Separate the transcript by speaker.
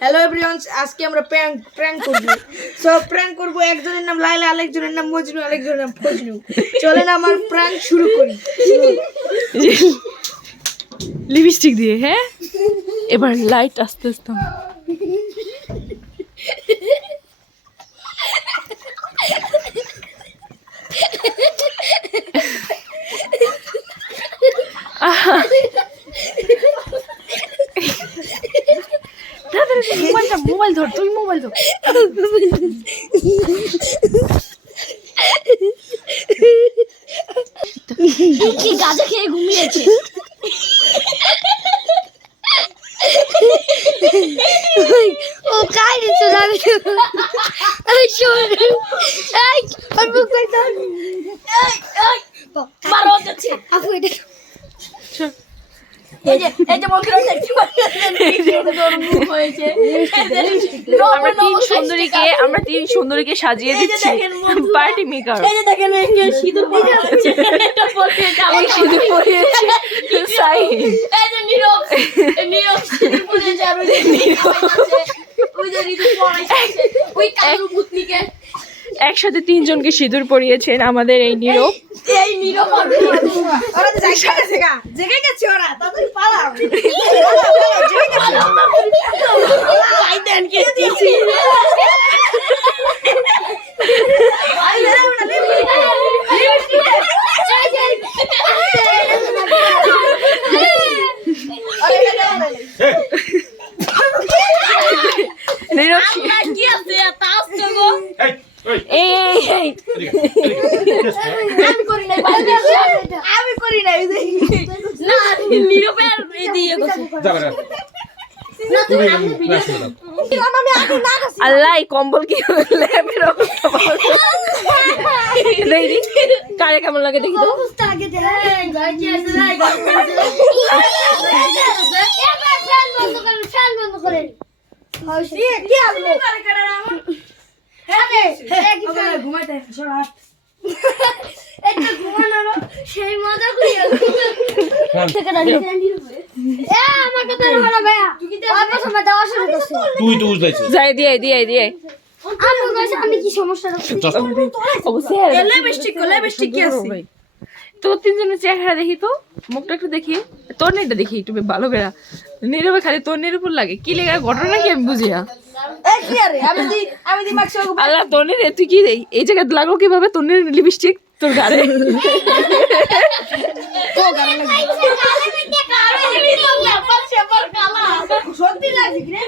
Speaker 1: Hello everyone আজকে আমরা prank prank করব। সো প্র্যাঙ্ক করব একজনের নাম লাইলা আরেকজনের নাম মজনু, আরেকজনের নাম ফজনু চলেন আমার প্র্যাঙ্ক শুরু করি।
Speaker 2: লিপস্টিক দিয়ে হ্যাঁ? এবার লাইট আস্তে আস্তে মোবাইলটা মোবাইল ধর তুই মোবাইল ধর।
Speaker 3: কি গাঁজা খেয়ে ঘুমিয়েছে? ও এই শোন এই আর মুখ এই মারো যাচ্ছে। আপু এটা
Speaker 2: এই যে এই যে বন্ধুরা দেখতে পাচ্ছেন হয়েছে আমরা তিন সুন্দরীকে আমরা তিন সুন্দরীকে সাজিয়ে দিচ্ছি। পার্টি মেকার
Speaker 3: এই যে দেখেন সিঁদুর পরে আছে এটা পরে
Speaker 2: এই শুধু পড়েছে সাই।
Speaker 3: এই যে নীরব নীরব সিঁদুর পরে আছে ওই যে ঋতু পড়াইছে ওই কালো ভূতনিকে
Speaker 2: একসাথে তিনজনকে সিঁদুর পরিয়েছেন আমাদের এই নীরব।
Speaker 3: এই নীরব
Speaker 1: ওরা তো জায়গা গেছে গা। জেগে গেছে ওরা তাড়াতাড়ি পালাও
Speaker 3: ভাই দেন কে দিছি
Speaker 2: নীরব
Speaker 3: কি আছে তাস জগো
Speaker 4: এই, ওই,
Speaker 2: এই এই এই
Speaker 4: এদিকে, এদিকে।
Speaker 3: আমি করি নাই
Speaker 1: আমি না এই দেখি
Speaker 3: না নীরবের এই দিয়ে গেছে
Speaker 4: না। তুমি।
Speaker 3: আমি গেছি
Speaker 2: আল্লাহ কম্বল কি দেখি কারে কেমন লাগে দেখি তো।
Speaker 3: ঘুমাইতে একটা ঘুমানো সেই মজা
Speaker 4: তুই তো উজলাইছিস।
Speaker 2: যাই দিয়ে দিয়ে
Speaker 3: আমি কি
Speaker 1: লিপস্টিক লিপস্টিক কি আছে?
Speaker 2: তো তিনজনের চেহারা দেখি তো মুখটা একটু দেখি। তোর নেটটা দেখি একটু ভালো বেড়া নীরবে খালি তোর নের উপর লাগে। কি লেগে ঘটনা কি আমি বুঝি না।
Speaker 1: এই কি আরে? আমি দি আমি দি মাক্স
Speaker 2: আল্লাহ তোর নের তুই কি দেই এই জায়গায় লাগল কীভাবে? তোর নের লিপস্টিক তোর গালে
Speaker 1: সত্যি লাগছে